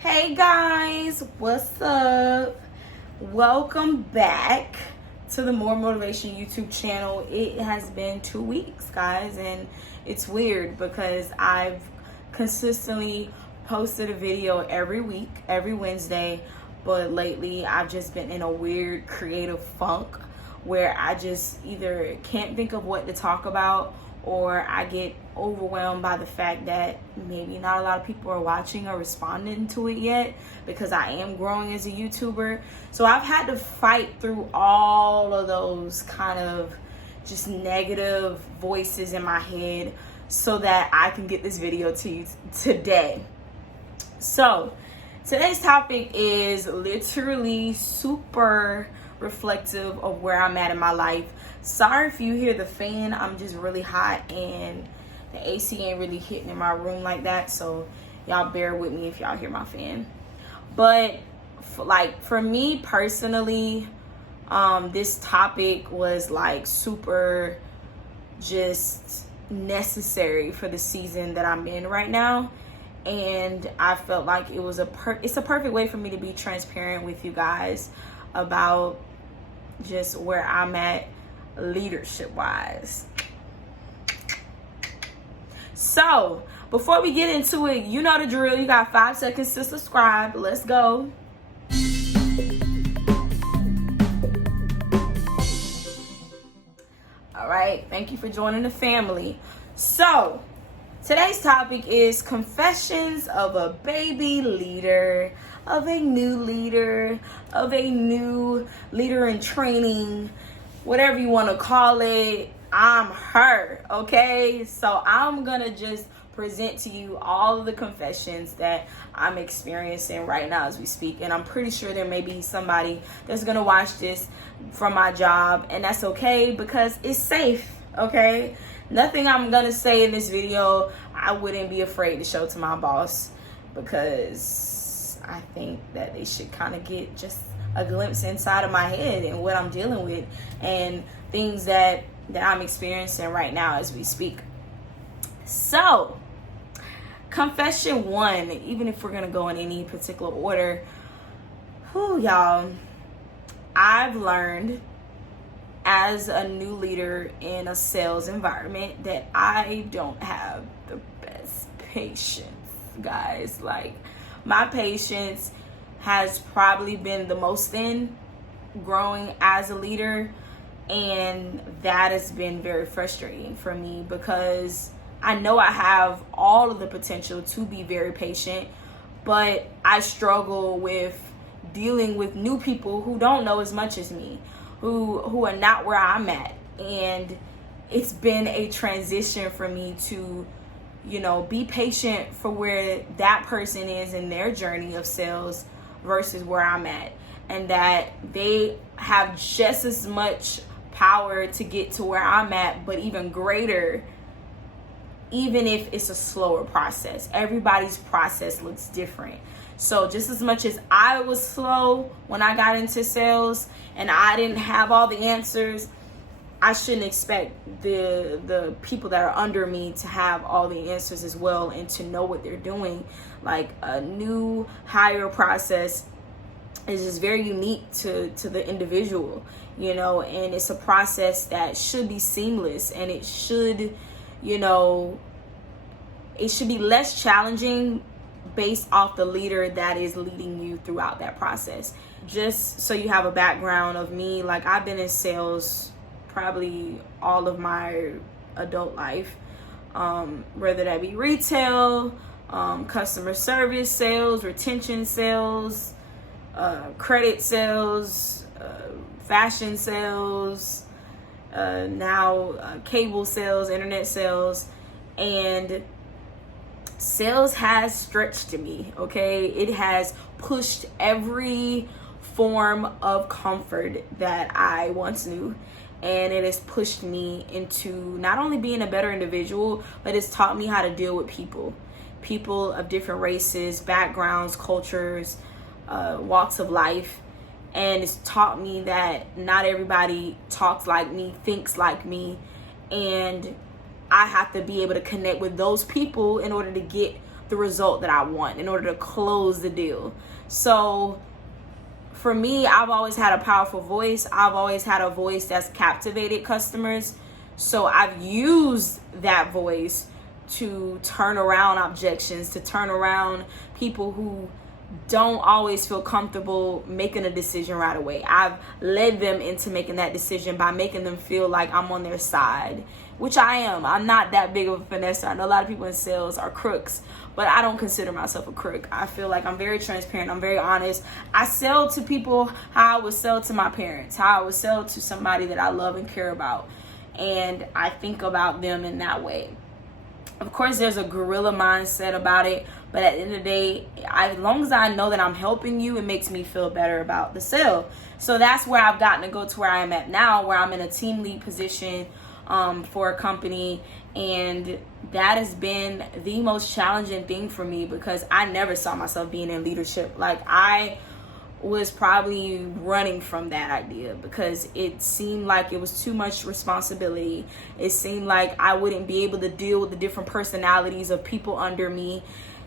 Hey guys, what's up? Welcome back to the More Motivation YouTube channel. It has been 2 weeks, guys, and it's weird because I've consistently posted a video every week, every Wednesday, but lately I've just been in a weird creative funk where I just either can't think of what to talk about, or I get overwhelmed by the fact that maybe not a lot of people are watching or responding to it yet, because I am growing as a YouTuber. So I've had to fight through all of those kind of just negative voices in my head so that I can get this video to you today. So today's topic is literally super reflective of where I'm at in my life. Sorry if you hear the fan. I'm just really hot and the AC ain't really hitting in my room like that, so y'all bear with me if y'all hear my fan. But for me personally, this topic was like super just necessary for the season that I'm in right now, and I felt like it was it's a perfect way for me to be transparent with you guys about just where I'm at leadership wise. So before we get into it, you know the drill. You got 5 seconds to subscribe. Let's go. All right, thank you for joining the family. So today's topic is confessions of a baby leader, of a new leader, of a new leader in training, whatever you want to call it. I'm her, okay? So I'm gonna just present to you all of the confessions that I'm experiencing right now as we speak. And I'm pretty sure there may be somebody that's gonna watch this from my job, and that's okay because it's safe, okay? Nothing I'm gonna say in this video I wouldn't be afraid to show to my boss, because I think that they should kind of get just a glimpse inside of my head and what I'm dealing with and things that I'm experiencing right now as we speak. So, confession 1, even if we're gonna go in any particular order, y'all, I've learned as a new leader in a sales environment that I don't have the best patience, guys. Like, my patience has probably been the most thin growing as a leader, and that has been very frustrating for me because I know I have all of the potential to be very patient, but I struggle with dealing with new people who don't know as much as me, who are not where I'm at. And it's been a transition for me to, be patient for where that person is in their journey of sales versus where I'm at, and that they have just as much power to get to where I'm at, but even greater, even if it's a slower process. Everybody's process looks different. So just as much as I was slow when I got into sales and I didn't have all the answers, I shouldn't expect the people that are under me to have all the answers as well and to know what they're doing. Like, a new hire process is just very unique to the individual, and it's a process that should be seamless, and it should, it should be less challenging based off the leader that is leading you throughout that process. Just so you have a background of me, like, I've been in sales probably all of my adult life, whether that be retail, customer service sales, retention sales, credit sales, fashion sales, now cable sales, internet sales, and sales has stretched me, okay? It has pushed every form of comfort that I once knew, and it has pushed me into not only being a better individual, but it's taught me how to deal with people of different races, backgrounds, cultures, walks of life. And it's taught me that not everybody talks like me, thinks like me, and I have to be able to connect with those people in order to get the result that I want in order to close the deal. So for me, I've always had a powerful voice. I've always had a voice that's captivated customers. So I've used that voice to turn around objections, to turn around people who don't always feel comfortable making a decision right away. I've led them into making that decision by making them feel like I'm on their side, which I am. I'm not that big of a finesser. I know a lot of people in sales are crooks, but I don't consider myself a crook. I feel like I'm very transparent. I'm very honest. I sell to people how I would sell to my parents, how I would sell to somebody that I love and care about. And I think about them in that way. Of course, there's a guerrilla mindset about it, but at the end of the day, as long as I know that I'm helping you, it makes me feel better about the sale. So that's where I've gotten to go to where I am at now, where I'm in a team lead position for a company. And that has been the most challenging thing for me because I never saw myself being in leadership. Like, I was probably running from that idea because it seemed like it was too much responsibility. It seemed like I wouldn't be able to deal with the different personalities of people under me.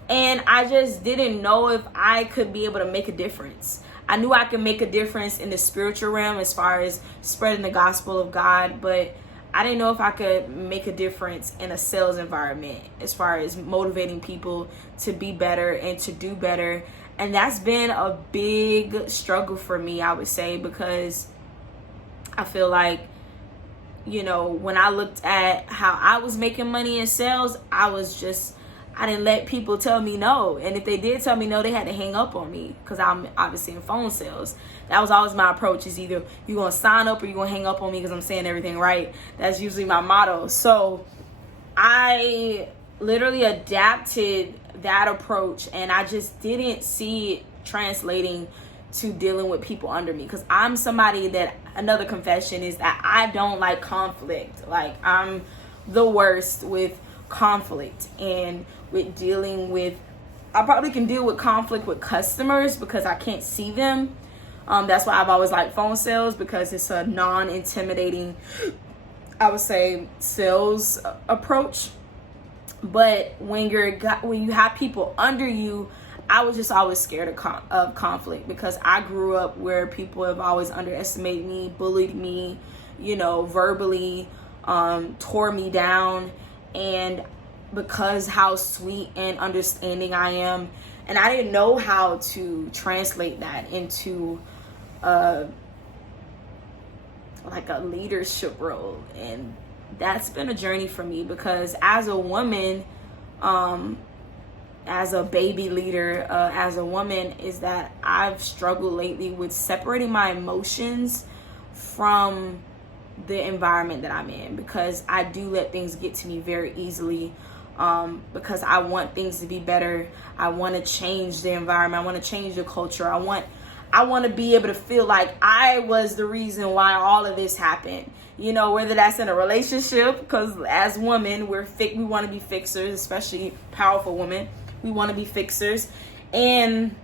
And I just didn't know if I could be able to make a difference. I knew I could make a difference in the spiritual realm as far as spreading the gospel of God, but I didn't know if I could make a difference in a sales environment as far as motivating people to be better and to do better. And that's been a big struggle for me, I would say, because I feel like, when I looked at how I was making money in sales, I didn't let people tell me no. And if they did tell me no, they had to hang up on me because I'm obviously in phone sales. That was always my approach, is either you're going to sign up or you're going to hang up on me because I'm saying everything right. That's usually my motto. So I literally adapted that approach, and I just didn't see it translating to dealing with people under me, because I'm somebody that, another confession is that I don't like conflict. Like, I'm the worst with conflict and with dealing with, I probably can deal with conflict with customers because I can't see them. That's why I've always liked phone sales, because it's a non-intimidating, I would say, sales approach. But when you have people under you, I was just always scared of conflict, because I grew up where people have always underestimated me, bullied me, verbally, tore me down. And because how sweet and understanding I am, and I didn't know how to translate that into like a leadership role. And that's been a journey for me, because as a woman, as a baby leader, as a woman, is that I've struggled lately with separating my emotions from the environment that I'm in, because I do let things get to me very easily, because I want things to be better. I want to change the environment. I want to change the culture. I want to be able to feel like I was the reason why all of this happened. Whether that's in a relationship, because as women, we want to be fixers, especially powerful women. We want to be fixers. And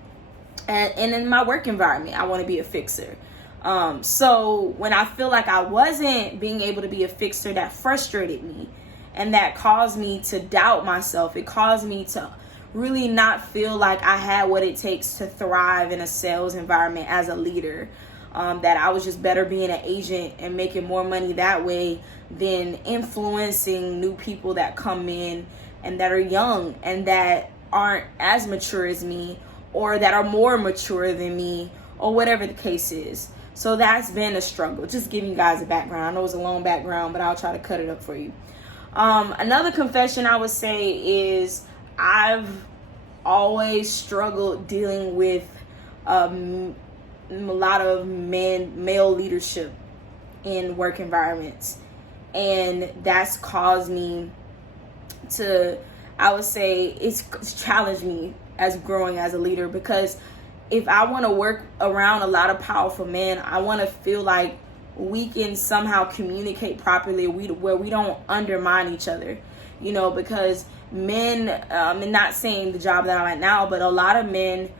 in my work environment, I want to be a fixer. So when I feel like I wasn't being able to be a fixer, that frustrated me. And that caused me to doubt myself. It caused me to really not feel like I had what it takes to thrive in a sales environment as a leader. That I was just better being an agent and making more money that way than influencing new people that come in and that are young and that aren't as mature as me, or that are more mature than me, or whatever the case is. So that's been a struggle. Just giving you guys a background. I know it's a long background, but I'll try to cut it up for you. Another confession I would say is I've always struggled dealing with a lot of male leadership in work environments, and that's caused me to, I would say, it's challenged me as growing as a leader, because if I want to work around a lot of powerful men, I want to feel like we can somehow communicate properly, where we don't undermine each other, because men, I'm not saying the job that I'm at now, but a lot of men,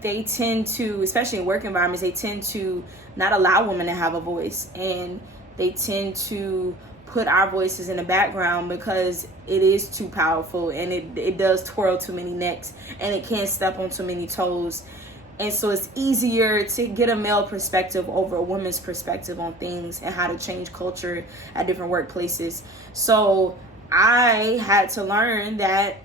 they tend to, especially in work environments, they tend to not allow women to have a voice, and they tend to put our voices in the background because it is too powerful, and it does twirl too many necks, and it can't step on too many toes. And so it's easier to get a male perspective over a woman's perspective on things and how to change culture at different workplaces. So I had to learn that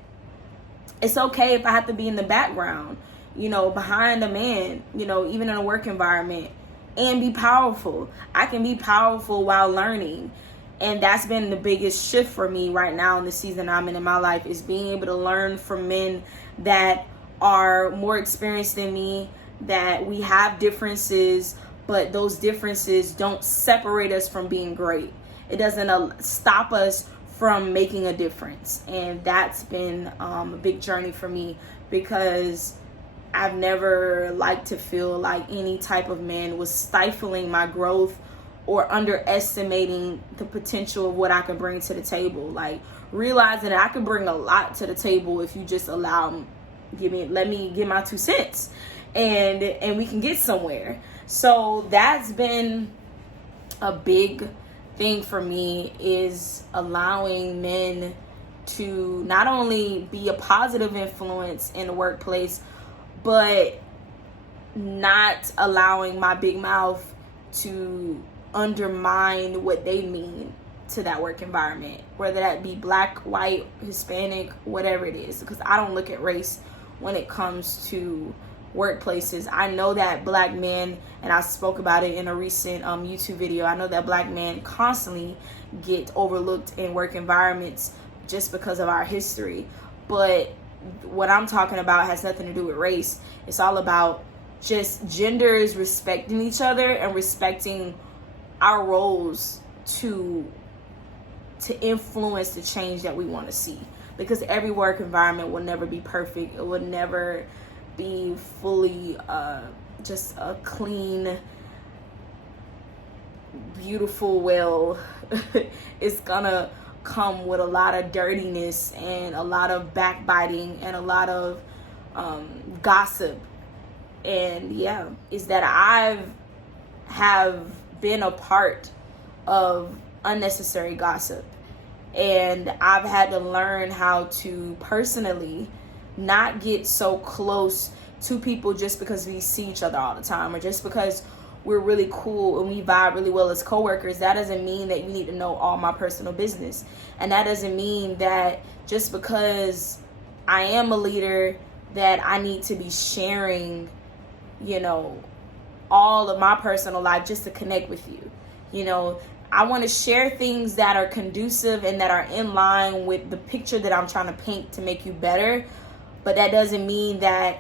it's okay if I have to be in the background, behind a man, even in a work environment, and be powerful. I can be powerful while learning. And that's been the biggest shift for me right now in the season I'm in my life, is being able to learn from men that are more experienced than me, that we have differences, but those differences don't separate us from being great. It doesn't stop us from making a difference. And that's been a big journey for me, because I've never liked to feel like any type of man was stifling my growth or underestimating the potential of what I can bring to the table. Like, realizing that I can bring a lot to the table if you just let me give my 2 cents, and we can get somewhere. So that's been a big thing for me, is allowing men to not only be a positive influence in the workplace, but not allowing my big mouth to undermine what they mean to that work environment, whether that be black, white, Hispanic, whatever it is. Because I don't look at race when it comes to workplaces. I know that black men, and I spoke about it in a recent YouTube video, I know that black men constantly get overlooked in work environments just because of our history. But what I'm talking about has nothing to do with race. It's all about just genders respecting each other and respecting our roles to influence the change that we want to see. Because every work environment will never be perfect. It will never be fully just a clean, beautiful well. It's gonna come with a lot of dirtiness and a lot of backbiting and a lot of gossip. And yeah, is that have been a part of unnecessary gossip, and I've had to learn how to personally not get so close to people just because we see each other all the time, or just because we're really cool and we vibe really well as coworkers. That doesn't mean that you need to know all my personal business. And that doesn't mean that just because I am a leader that I need to be sharing, all of my personal life just to connect with you. I want to share things that are conducive and that are in line with the picture that I'm trying to paint to make you better. But that doesn't mean that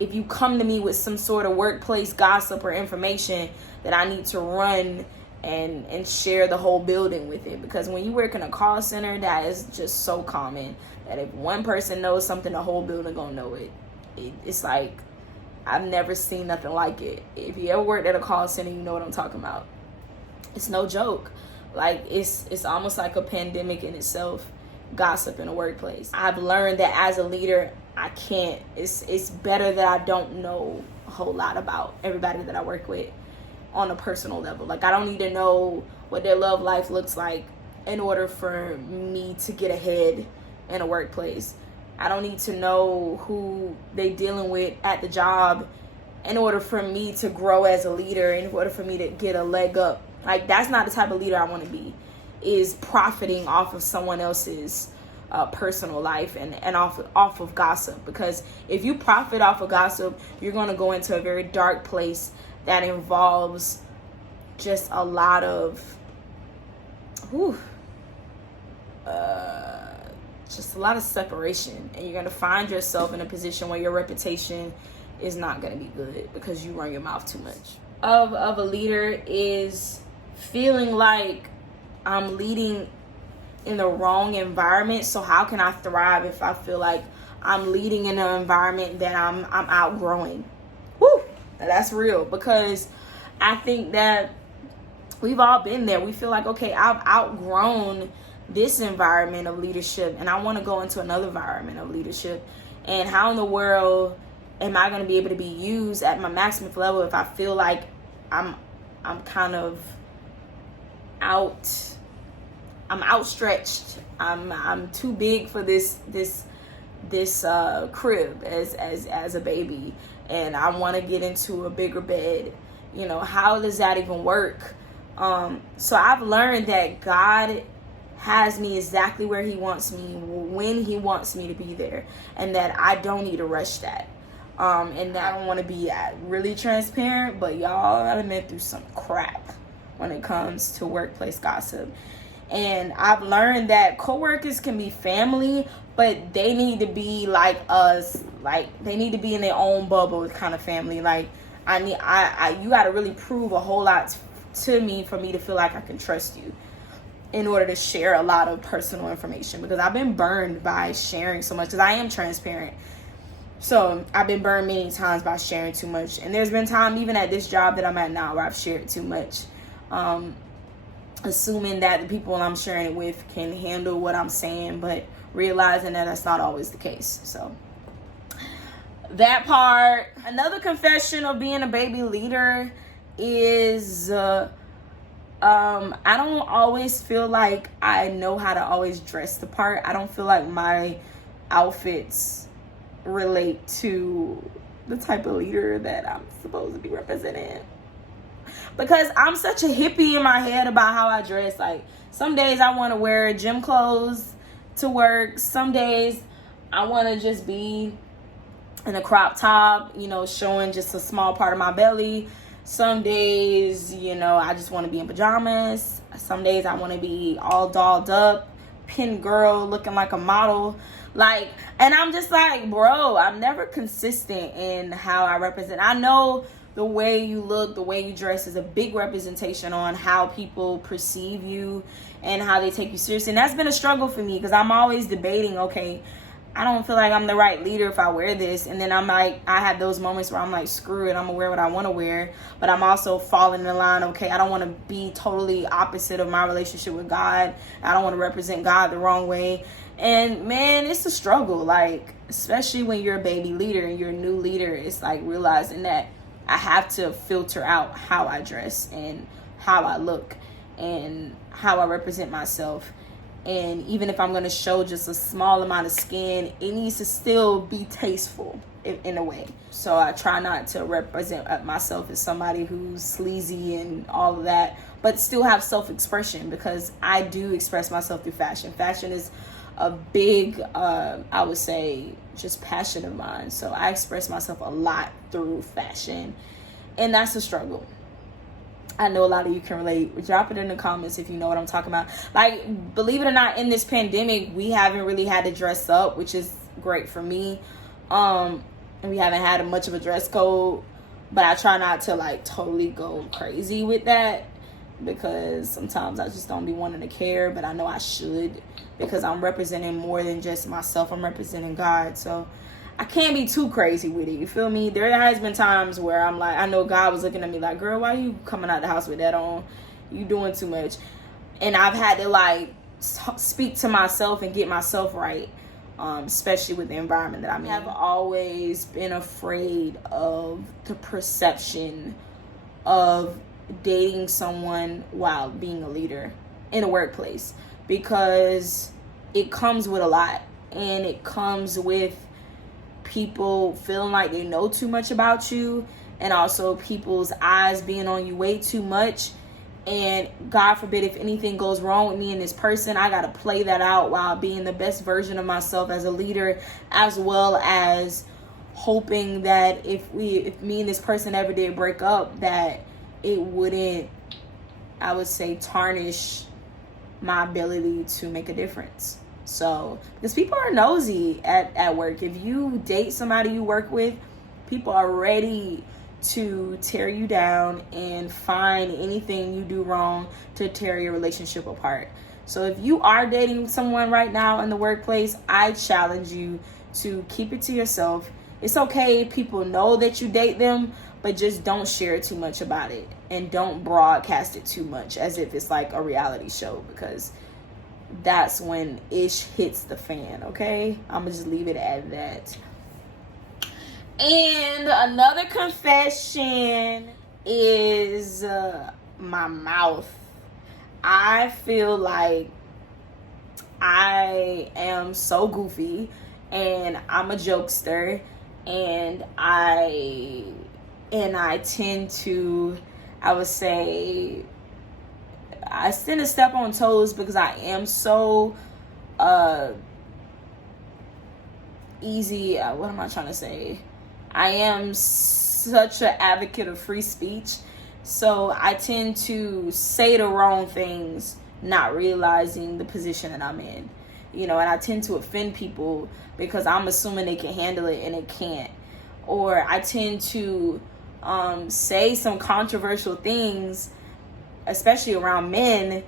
if you come to me with some sort of workplace gossip or information, that I need to run and share the whole building with it. Because when you work in a call center, that is just so common that if one person knows something, the whole building gonna know it. It's like, I've never seen nothing like it. If you ever worked at a call center, you know what I'm talking about. It's no joke. Like, it's almost like a pandemic in itself, gossip in a workplace. I've learned that as a leader, I can't. It's better that I don't know a whole lot about everybody that I work with on a personal level. Like, I don't need to know what their love life looks like in order for me to get ahead in a workplace. I don't need to know who they dealing with at the job in order for me to grow as a leader, in order for me to get a leg up. Like, that's not the type of leader I want to be, is profiting off of someone else's personal life and off of gossip. Because if you profit off of gossip, you're going to go into a very dark place that involves just a lot of just a lot of separation, and you're going to find yourself in a position where your reputation is not going to be good because you run your mouth too much. Of a leader is feeling like I'm leading in the wrong environment. So how can I thrive if I feel like I'm leading in an environment that I'm outgrowing? Woo! That's real, because I think that we've all been there. We feel like, okay, I've outgrown this environment of leadership and I want to go into another environment of leadership. And how in the world am I going to be able to be used at my maximum level if I feel like I'm kind of outstretched. I'm too big for this crib as a baby, and I want to get into a bigger bed. How does that even work? So I've learned that God has me exactly where he wants me, when he wants me to be there, and that I don't need to rush that. And I don't want to be really transparent, but y'all, I've been through some crap when it comes to workplace gossip. And I've learned that coworkers can be family, but they need to be like us. Like, they need to be in their own bubble kind of family. Like, you got to really prove a whole lot to me for me to feel like I can trust you in order to share a lot of personal information, because I've been burned by sharing so much, because I am transparent. So I've been burned many times by sharing too much. And there's been time even at this job that I'm at now where I've shared too much, assuming that the people I'm sharing it with can handle what I'm saying, but realizing that that's not always the case. So that part. Another confession of being a baby leader is I don't always feel like I know how to always dress the part. I don't feel like my outfits relate to the type of leader that I'm supposed to be representing, because I'm such a hippie in my head about how I dress. Like, some days I want to wear gym clothes to work. Some days I want to just be in a crop top, showing just a small part of my belly. Some days, I just want to be in pajamas. Some days I want to be all dolled up, pin girl, looking like a model. And I'm just like, bro, I'm never consistent in how I represent. I know the way you look, the way you dress is a big representation on how people perceive you and how they take you seriously. And that's been a struggle for me, because I'm always debating, okay, I don't feel like I'm the right leader if I wear this. And then I'm like, I have those moments where I'm like, screw it, I'm gonna wear what I want to wear. But I'm also falling in line, okay, I don't want to be totally opposite of my relationship with God. I don't want to represent God the wrong way. And man, it's a struggle, like, especially when you're a baby leader and you're a new leader. It's like realizing that I have to filter out how I dress and how I look and how I represent myself. And even if I'm going to show just a small amount of skin, it needs to still be tasteful in a way. So I try not to represent myself as somebody who's sleazy and all of that, but still have self-expression, because I do express myself through fashion. Fashion is a big, I would say, just passion of mine. So I express myself a lot through fashion, and that's a struggle. I know a lot of you can relate. Drop it in the comments if you know what I'm talking about. Like, believe it or not, in this pandemic, we haven't really had to dress up, which is great for me. And we haven't had much of a dress code, but I try not to like totally go crazy with that, because sometimes I just don't be wanting to care, but I know I should, because I'm representing more than just myself. I'm representing God. So I can't be too crazy with it. You feel me? There has been times where I'm like, I know God was looking at me like, girl, why you coming out the house with that on? You doing too much. And I've had to like speak to myself and get myself right, especially with the environment that I'm in. I've always been afraid of the perception of dating someone while being a leader in a workplace, because it comes with a lot, and it comes with people feeling like they know too much about you, and also people's eyes being on you way too much. And God forbid, if anything goes wrong with me and this person, I gotta play that out while being the best version of myself as a leader, as well as hoping that if me and this person ever did break up, that it wouldn't, I would say, tarnish my ability to make a difference. So, because people are nosy at work. If you date somebody you work with, people are ready to tear you down and find anything you do wrong to tear your relationship apart. So if you are dating someone right now in the workplace, I challenge you to keep it to yourself. It's okay if people know that you date them, but just don't share too much about it, and don't broadcast it too much as if it's like a reality show, because that's when ish hits the fan, okay? I'm gonna just leave it at that. And another confession is my mouth. I feel like I am so goofy, and I'm a jokester, and I tend to, I would say, I tend to step on toes because I am so easy. What am I trying to say? I am such an advocate of free speech, so I tend to say the wrong things, not realizing the position that I'm in, and I tend to offend people because I'm assuming they can handle it and it can't. Or I tend to say some controversial things, especially around men,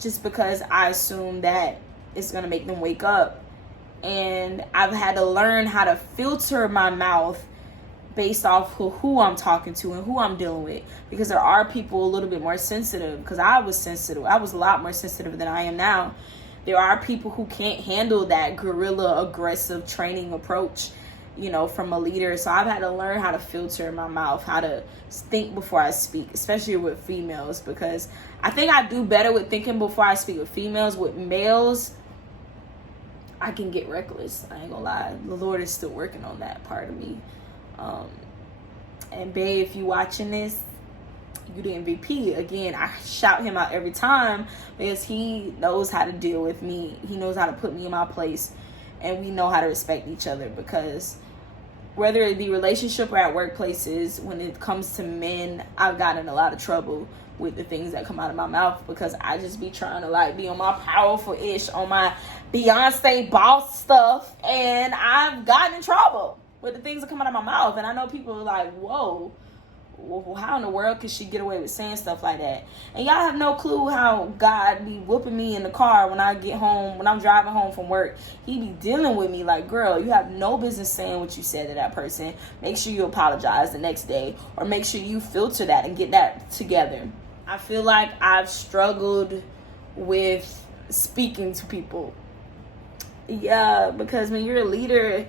just because I assume that it's going to make them wake up. And I've had to learn how to filter my mouth based off who I'm talking to and who I'm dealing with, because there are people a little bit more sensitive, because I was sensitive. I was a lot more sensitive than I am now. There are people who can't handle that guerrilla aggressive training approach, from a leader. So I've had to learn how to filter my mouth, how to think before I speak, especially with females, because I think I do better with thinking before I speak with females. With males, I can get reckless. I ain't gonna lie. The Lord is still working on that part of me. And babe, if you watching this, you the MVP. Again, I shout him out every time because he knows how to deal with me. He knows how to put me in my place, and we know how to respect each other, because whether it be relationship or at workplaces, when it comes to men, I've gotten in a lot of trouble with the things that come out of my mouth, because I just be trying to be on my powerful-ish, on my Beyonce boss stuff, and I've gotten in trouble with the things that come out of my mouth. And I know people are like, whoa, how in the world could she get away with saying stuff like that? And y'all have no clue how God be whooping me in the car when I get home, when I'm driving home from work. He be dealing with me like, girl, you have no business saying what you said to that person. Make sure you apologize the next day, or make sure you filter that and get that together. I feel like I've struggled with speaking to people. Yeah, because when you're a leader,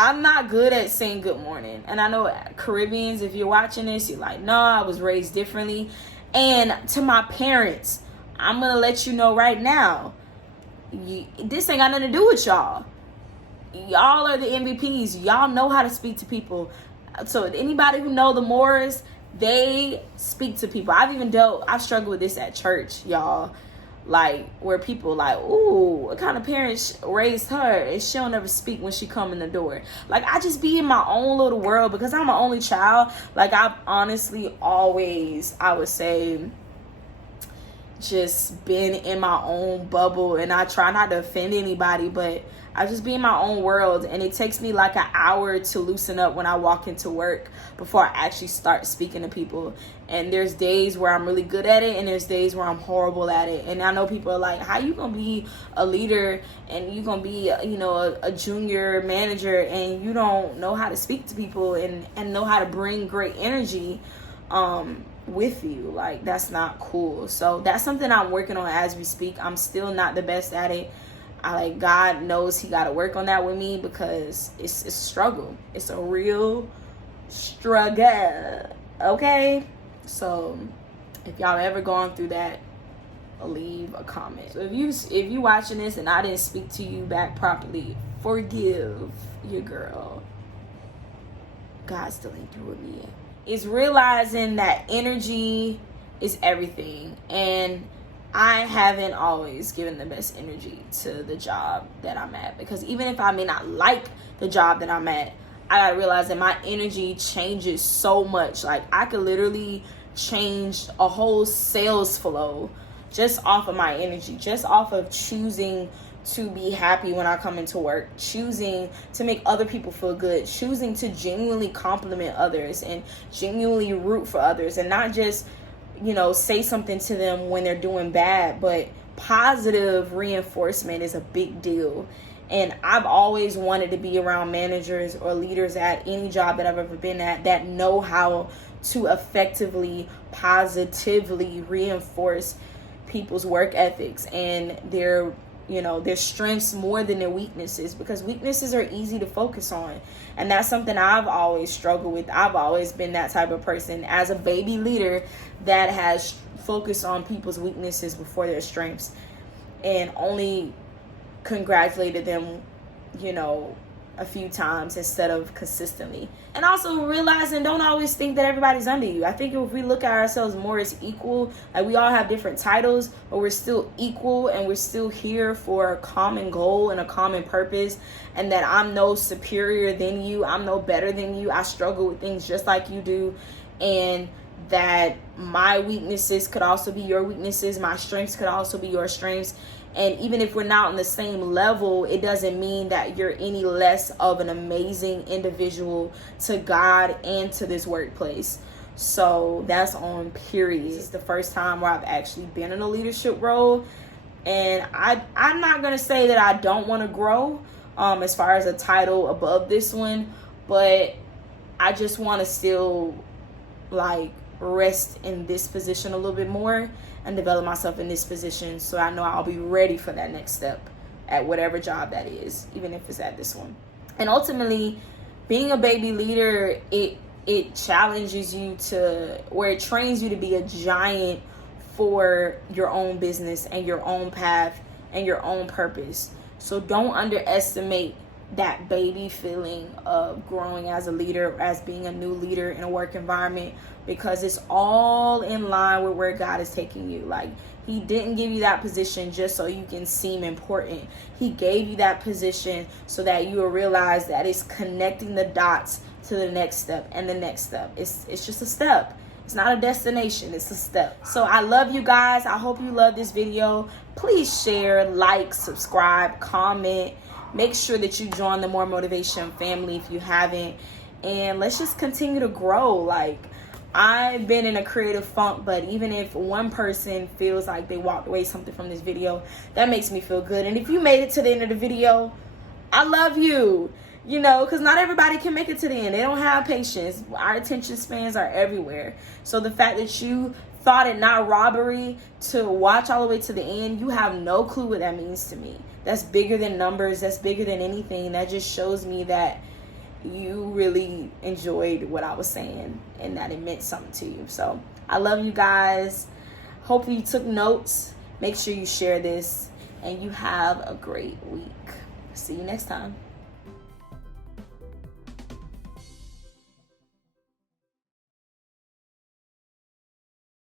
I'm not good at saying good morning. And I know Caribbeans, if you're watching this, you're like, no, I was raised differently. And to my parents, I'm going to let you know right now, this ain't got nothing to do with y'all. Y'all are the MVPs. Y'all know how to speak to people. So anybody who know the Moors, they speak to people. I've struggled with this at church, y'all. Where people ooh, what kind of parents raised her and she don't ever speak when she come in the door. I just be in my own little world because I'm an only child. I've honestly always, I would say, just been in my own bubble, and I try not to offend anybody, but I just be in my own world, and it takes me an hour to loosen up when I walk into work before I actually start speaking to people. And there's days where I'm really good at it, and there's days where I'm horrible at it. And I know people are like, how you gonna be a leader and you gonna be a junior manager and you don't know how to speak to people and know how to bring great energy with you? That's not cool. So that's something I'm working on as we speak. I'm still not the best at it. God knows he got to work on that with me, because it's a struggle. It's a real struggle. Okay? So if y'all ever gone through that, leave a comment. So if you watching this and I didn't speak to you back properly, forgive your girl. God still ain't through with me yet. It's realizing that energy is everything, and I haven't always given the best energy to the job that I'm at, because even if I may not like the job that I'm at, I gotta realize that my energy changes so much. I could literally change a whole sales flow just off of my energy, just off of choosing to be happy when I come into work, choosing to make other people feel good, choosing to genuinely compliment others and genuinely root for others, and not just say something to them when they're doing bad, but positive reinforcement is a big deal. And I've always wanted to be around managers or leaders at any job that I've ever been at that know how to effectively, positively reinforce people's work ethics and their strengths more than their weaknesses, because weaknesses are easy to focus on. And that's something I've always struggled with. I've always been that type of person as a baby leader that has focused on people's weaknesses before their strengths. and only congratulated them, you know, a few times instead of consistently. And also realizing, don't always think that everybody's under you. I think if we look at ourselves more as equal, like we all have different titles, but we're still equal and we're still here for a common goal and a common purpose, and that I'm no superior than you, I'm no better than you, I struggle with things just like you do, and that my weaknesses could also be your weaknesses, my strengths could also be your strengths. And even if we're not on the same level, it doesn't mean that you're any less of an amazing individual to God and to this workplace. So that's on period. This is the first time where I've actually been in a leadership role. And I'm not going to say that I don't want to grow as far as a title above this one, but I just want to still like rest in this position a little bit more and develop myself in this position, so I know I'll be ready for that next step at whatever job that is, even if it's at this one. And ultimately, being a baby leader, it challenges you to, where it trains you to be a giant for your own business and your own path and your own purpose. So don't underestimate that baby feeling of growing as a leader, as being a new leader in a work environment, because it's all in line with where God is taking you. Like, he didn't give you that position just so you can seem important. He gave you that position so that you will realize that it's connecting the dots to the next step and the next step. It's just a step. It's not a destination, it's a step. So I love you guys. I hope you love this video. Please share, like, subscribe, comment. Make sure that you join the More Motivation family if you haven't. And let's just continue to grow. Like, I've been in a creative funk, but even if one person feels like they walked away something from this video, that makes me feel good. And if you made it to the end of the video, I love you. You know, because not everybody can make it to the end. They don't have patience. Our attention spans are everywhere. So the fact that you thought it not robbery to watch all the way to the end, you have no clue what that means to me. That's bigger than numbers. That's bigger than anything. That just shows me that you really enjoyed what I was saying and that it meant something to you. So I love you guys. Hopefully you took notes. Make sure you share this, and you have a great week. See you next time.